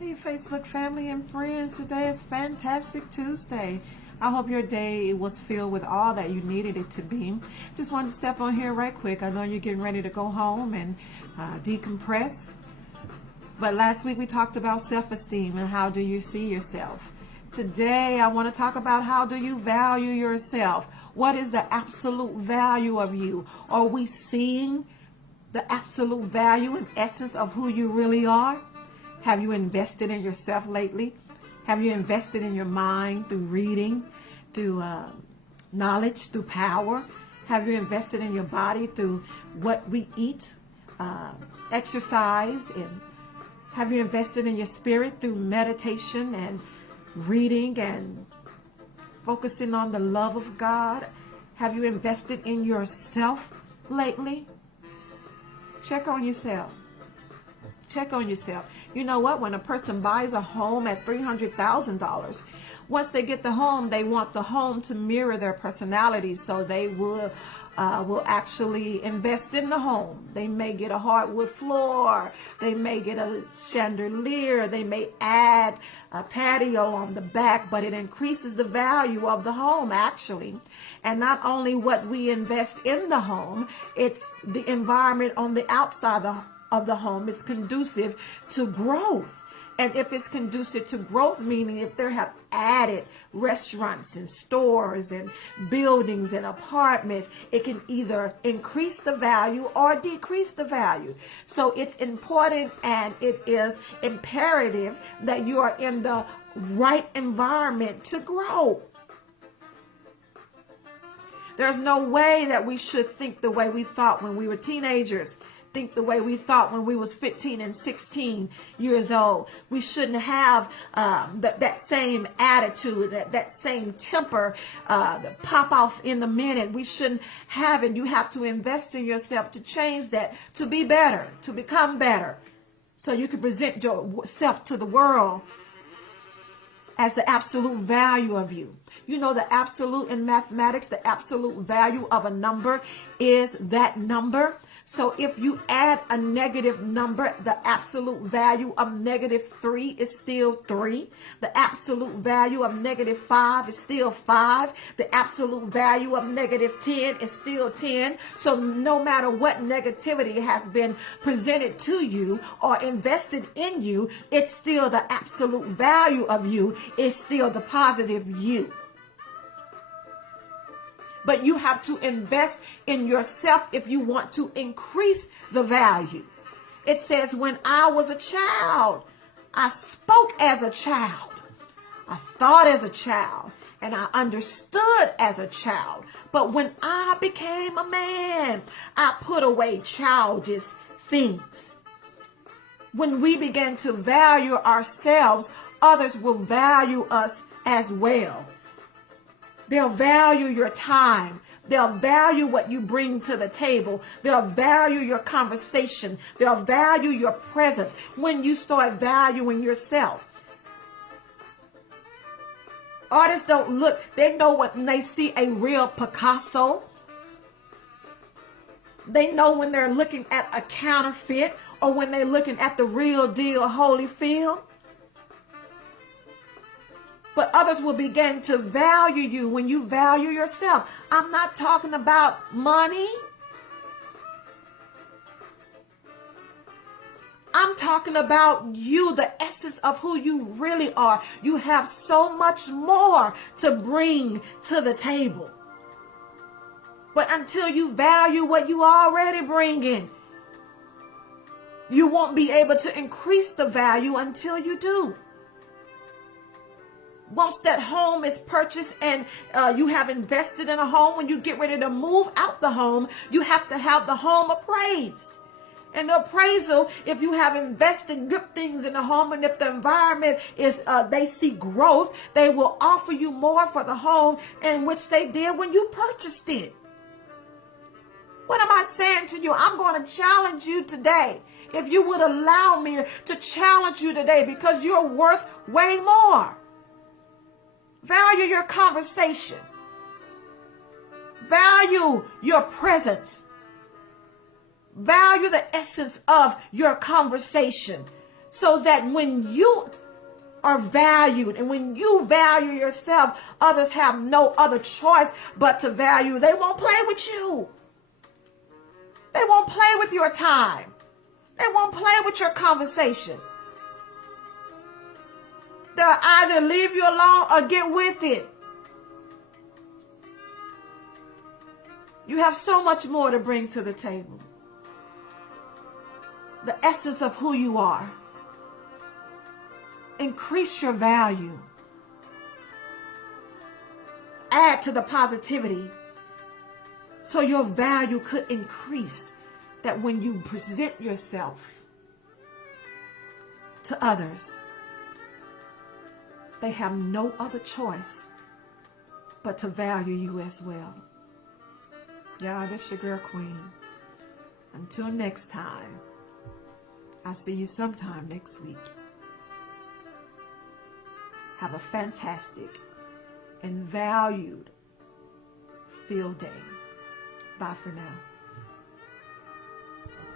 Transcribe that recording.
Hey Facebook family and friends, today is Fantastic Tuesday. I hope your day was filled with all that you needed it to be. Just wanted to step on here right quick. I know you're getting ready to go home and decompress. But last week we talked about self-esteem and how do you see yourself. Today I want to talk about how do you value yourself. What is the absolute value of you? Are we seeing the absolute value and essence of who you really are? Have you invested in yourself lately? Have you invested in your mind through reading, through knowledge, through power? Have you invested in your body through what we eat, exercise? And have you invested in your spirit through meditation and reading and focusing on the love of God? Have you invested in yourself lately? Check on yourself. Check on yourself. You know what? When a person buys a home at $300,000, once they get the home, they want the home to mirror their personality. So they will actually invest in the home. They may get a hardwood floor. They may get a chandelier. They may add a patio on the back, but it increases the value of the home actually. And not only what we invest in the home, it's the environment on the outside of the home is conducive to growth. And if it's conducive to growth, meaning if they have added restaurants and stores and buildings and apartments, it can either increase the value or decrease the value. So it's important and it is imperative that you are in the right environment to grow. There's no way that we should think the way we thought when we were teenagers. Think the way we thought when we was 15 and 16 years old. We shouldn't have that same attitude, that same temper that pop off in the minute. We shouldn't have it. You have to invest in yourself to change that, to be better, to become better, so you can present yourself to the world as the absolute value of you. You know, the absolute in mathematics, the absolute value of a number is that number. So if you add a negative number, the absolute value of -3 is still 3. The absolute value of -5 is still 5. The absolute value of -10 is still 10. So no matter what negativity has been presented to you or invested in you, it's still the absolute value of you. It's still the positive you. But you have to invest in yourself if you want to increase the value. It says, when I was a child, I spoke as a child. I thought as a child. And I understood as a child. But when I became a man, I put away childish things. When we begin to value ourselves, others will value us as well. They'll value your time. They'll value what you bring to the table. They'll value your conversation. They'll value your presence when you start valuing yourself. Artists don't look, they know when they see a real Picasso. They know when they're looking at a counterfeit or when they're looking at the real deal Holyfield. But others will begin to value you when you value yourself. I'm not talking about money. I'm talking about you, the essence of who you really are. You have so much more to bring to the table. But until you value what you already bring in, you won't be able to increase the value until you do. Once that home is purchased and you have invested in a home, when you get ready to move out the home, you have to have the home appraised. And the appraisal, if you have invested good things in the home and if the environment is, they see growth, they will offer you more for the home in which they did when you purchased it. What am I saying to you? I'm going to challenge you today. If you would allow me to challenge you today, because you're worth way more. Value your conversation. Value your presence. Value the essence of your conversation. so that when you are valued and when you value yourself, others have no other choice but to value. They won't play with you. They won't play with your time. They won't play with your conversation. They'll either leave you alone or get with it. You have so much more to bring to the table. The essence of who you are. Increase your value. Add to the positivity so your value could increase. That when you present yourself to others, they have no other choice but to value you as well. Y'all, this is your girl Queen. Until next time, I'll see you sometime next week. Have a fantastic and valued field day. Bye for now.